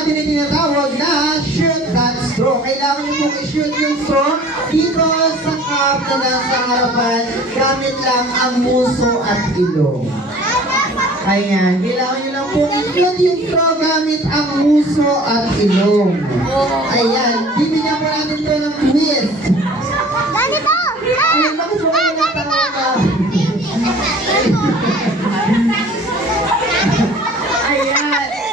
natin yung tinatawag na shoot that straw. Kailangan nyo pong i-shoot yung straw dito sa cup na nasa harapan gamit lang ang muso at ilong. Ayan, kailangan nyo lang pong i-shoot yung straw gamit ang muso at ilong. Ayan, bibigyan po natin ito ng twist. Dani po! Ayan, bakit mo kayo natawa ka? Ayan,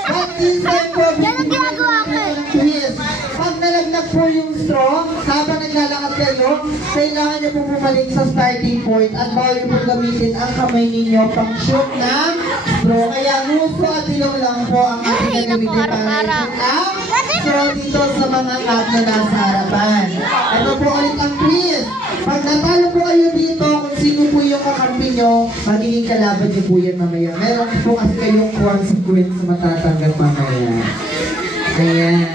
but this time po, bibigyan po natin ng twist. Pag nalaglag po yung straw, habang naglalakad kayo, kailangan nyo pong bumalik sa starting point at bawal nyo pong gamitin ang kamay ninyo pang shoot ng straw. Kaya muso at ilong lang po ang ating gagamitin para i-shoot ang straw dito sa mga cup na nasa harapan. Ito po ulit ang twist. Pag natalo po kayo dito, kung sino po yung kakampi nyo, magiging kalaban nyo po yan mamaya. Meron po kasi kayong consequence na matatanggap mamaya. Ayan.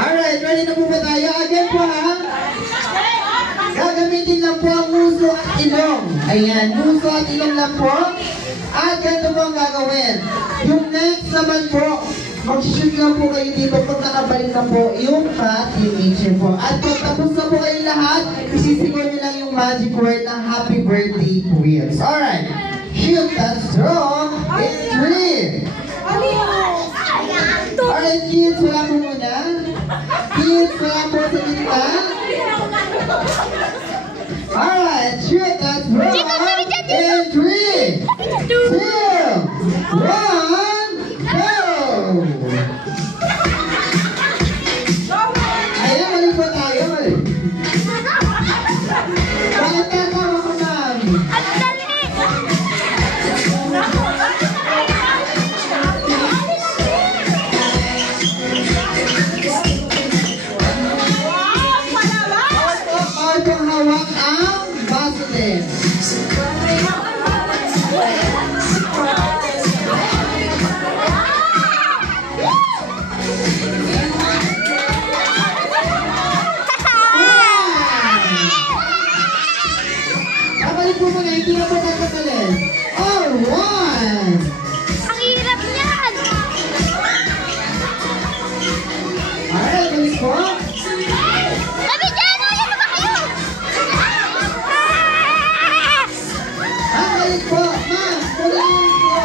Alright, ready na po ba tayo? Again po ha? Gagamitin lang po ang muso at ilong. Ayan, muso at ilong lang po. At ganito po ang gagawin. Yung next naman po, mag-shoot lang po kayo dito pag nakabalik na po yung pa-teenager po. At pag tapos na po kayo lahat, isisigaw nyo lang yung magic word na happy birthday twins. Alright, shoot that straw in 3. Alright kids, wala po muna. Kids, wala po sa gitna. Alright, shoot that straw in 3, 2, 1. Ayan, mali po tayo. Bakit tatawa ko, ma'am? Bawal pong hawak ang baso din. Hindi na po nagkakalit. Alright! Ang hirap niyan! Alright, balik po. Sabi dyan! Ano ba kayo? Balik po. Ma'am, balik po.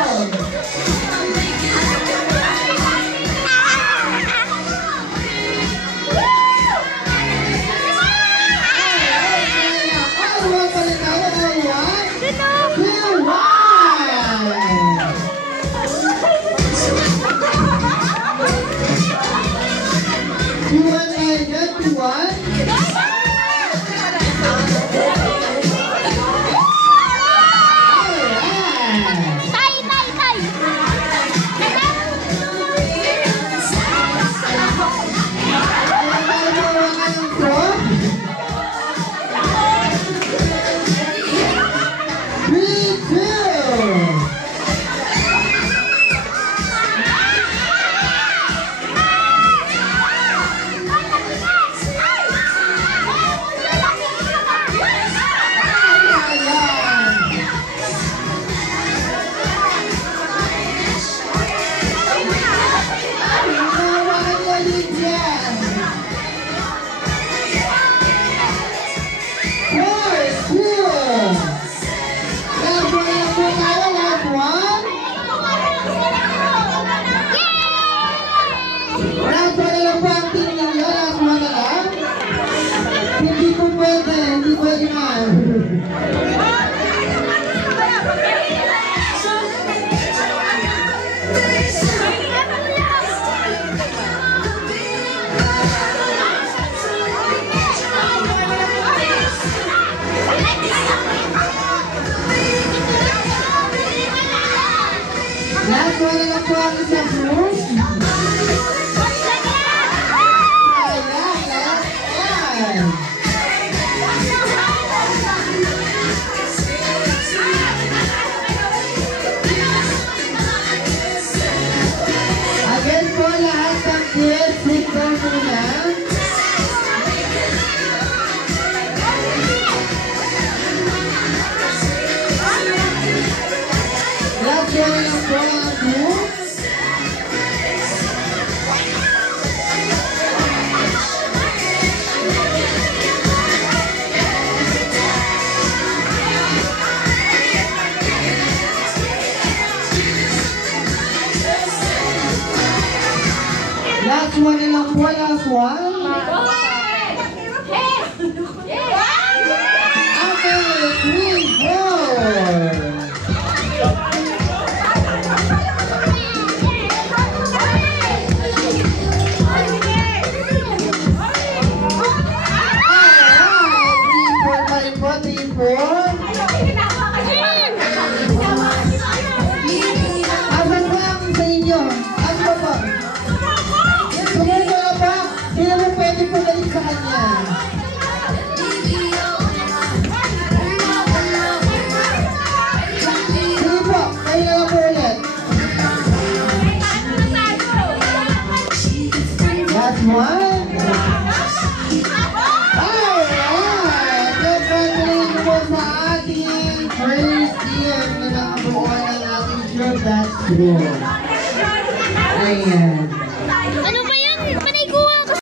Last one na lang po ang isang group. Ayan. Again po lahat ng kids, sit down muna. one. Okay, 3, 4. Asan ba ang sa inyo? Ano ba ba? Sumuko na ba? Sino mo pwede pumalik sa kanya? Sige po, kayo na lang po ulit. Last one. Congratulations po sa ating first year na nakabuo ng ating show. That's true. Ayan. Ano ba